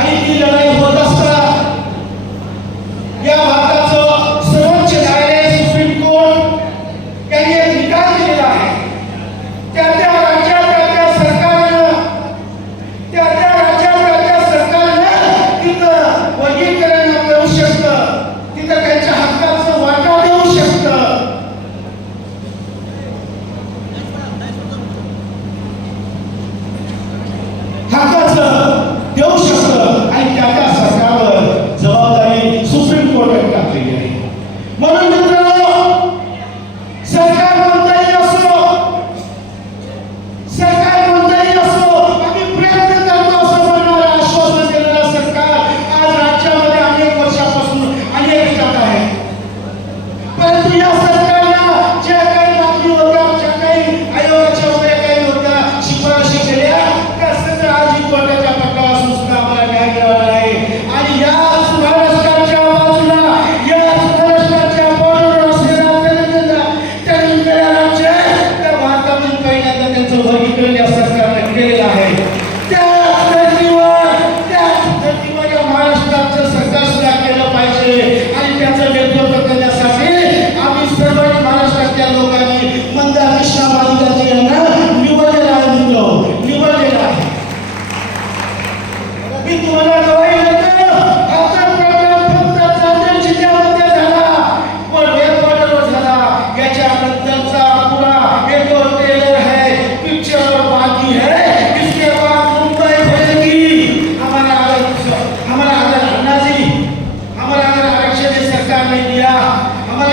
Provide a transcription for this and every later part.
আইনি লড়াই?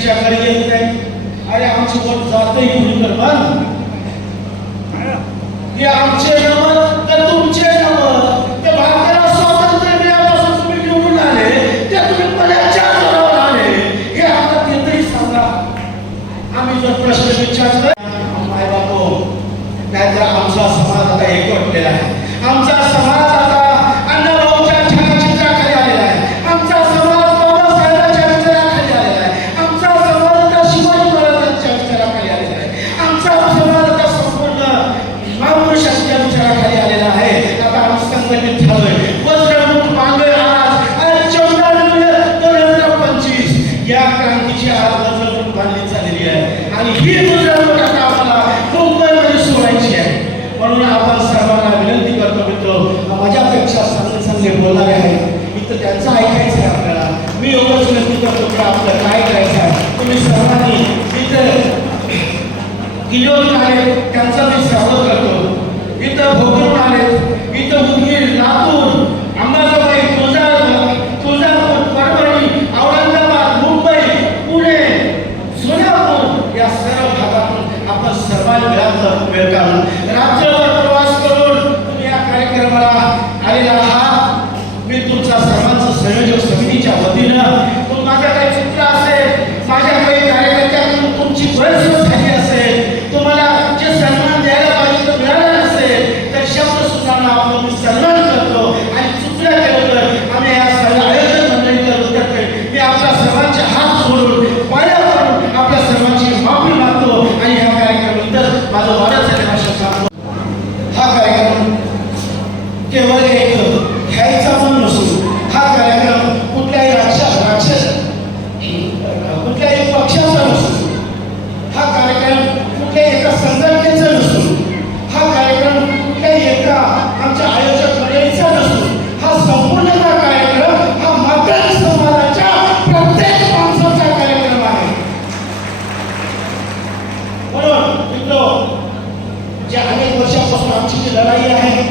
त्यांच्याकडे येत नाही अरे आमची वोट जातही कुणी करणार हे आमचे гильотину. म्हटलं जे अनेक वर्षापासून आमची जी लढाई आहे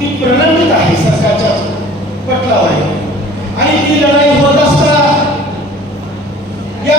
ती प्रलंबित आहे सरकारच्या पटलावर. आणि ती लढाई होत असता या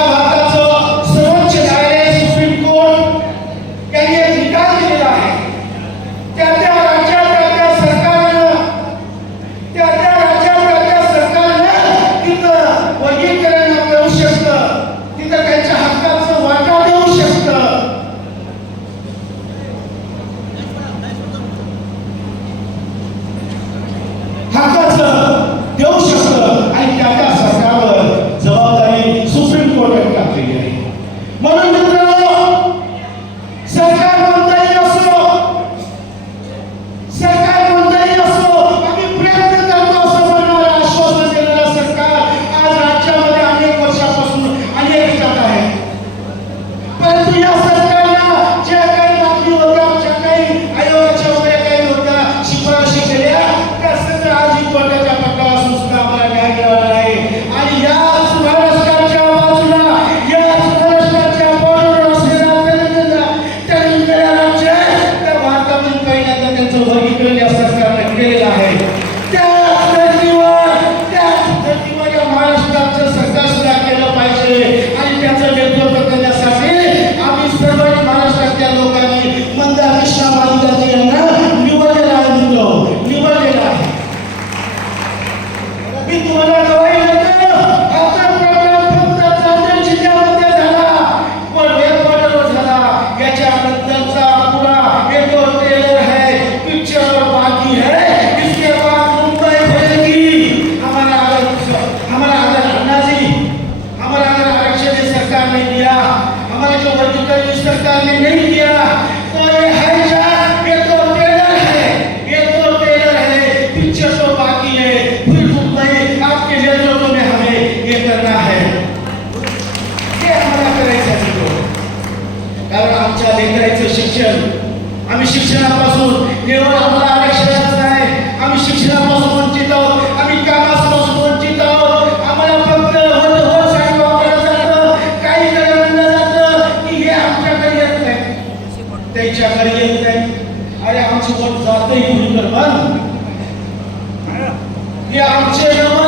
नाही अरे आमची वोट